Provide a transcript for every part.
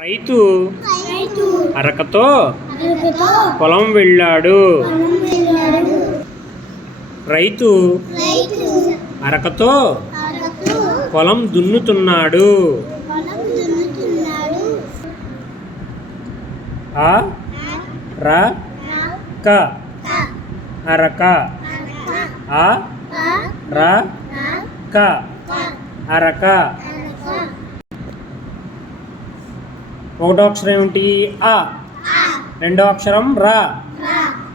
రైతు అరకతో పొలం వెళ్ళాడు. రైతు అరకతో పొలం దున్నుతున్నాడు. ఆ ర క అరక. ఆ ర క అరక. ఒకటో అక్షరం ఏమిటి? ఆ. రెండో అక్షరం రా.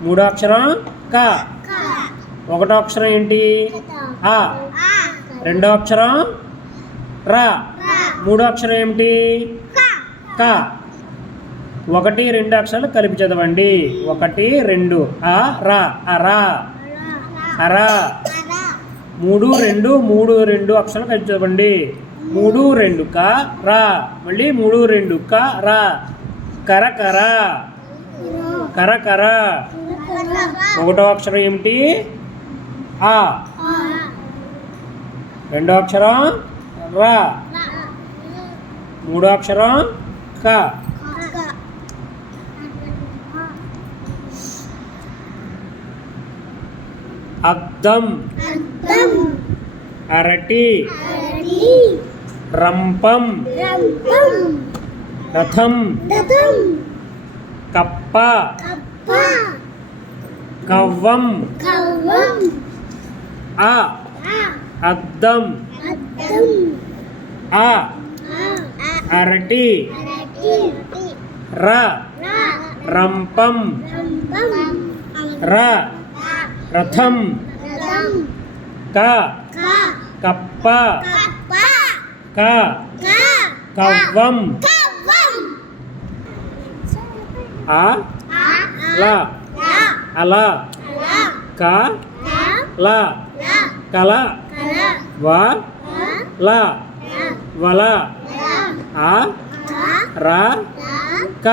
మూడో అక్షరం క. ఒకటో అక్షరం ఏంటి? ఆ. రెండో అక్షరం రా. మూడో అక్షరం ఏమిటి? క. ఒకటి రెండు అక్షరాలు కలిపి చదవండి. ఒకటి రెండు. ఆ రా అరా అరా. మూడు రెండు అక్షరాలు కలిపి చదవండి. మూడు రెండు క రా. మళ్ళీ మూడు రెండు క రా. కర కర కర కర. ఒకటో అక్షరం ఏమిటి? ఆ. రెండో అక్షరం రా. మూడో అక్షరం క. అద్దం, అరటి, రంపం, రథం, కప్ప, కవ్వం. ఆ. అద్దం, ఆ. అరటి, ర. రంపం, ర. రథం, క. కప్ప, క. కవ్వం. ఆ ల అల. క ల కల. వ ల వల. ఆ ర క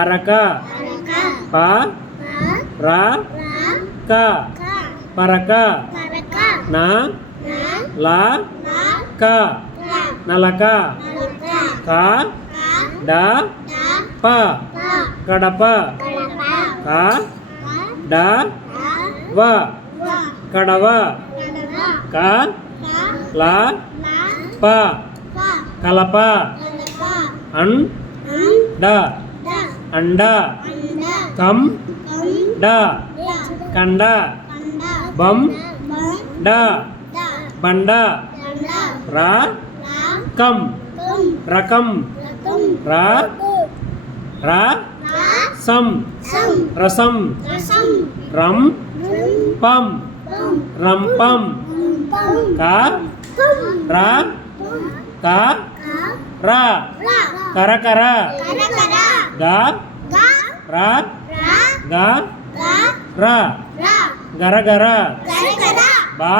అరక. ప ర క పరక. న ల క నలక. క డ ప కడప. క డ వ కడవ. క ల ప కలప. అన్ డ అండ. కం డ కండ. బం డ బండ. రా కం రకం. రా రా సం రసం. రం పం రంపం. క రా క రా కరకర. గ రా గ రా గరగర. బా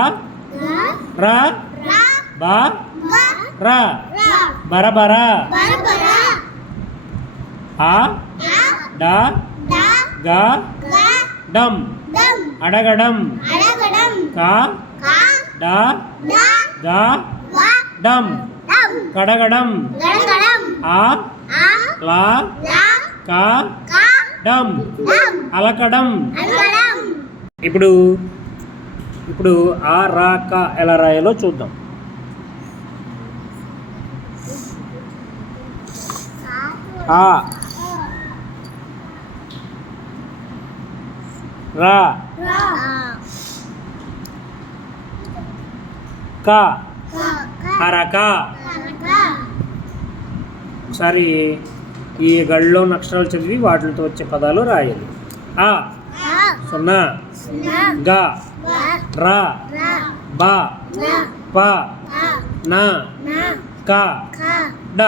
రా బా రా బరబర. ఆ డ గ డం అడగడం. క డ గ డం కడగడం. ఆ ల క డం అలకడం. ఇప్పుడు ఆ రా క ఎలా రాయాలో చూద్దాం. ఆ రా క అరక. ఒకసారి ఈ గళ్ళలో అక్షరాలు చదివి వాటితో వచ్చే పదాలు రాయాలి. ఆ సున్నా. గ రా బ ప న క డ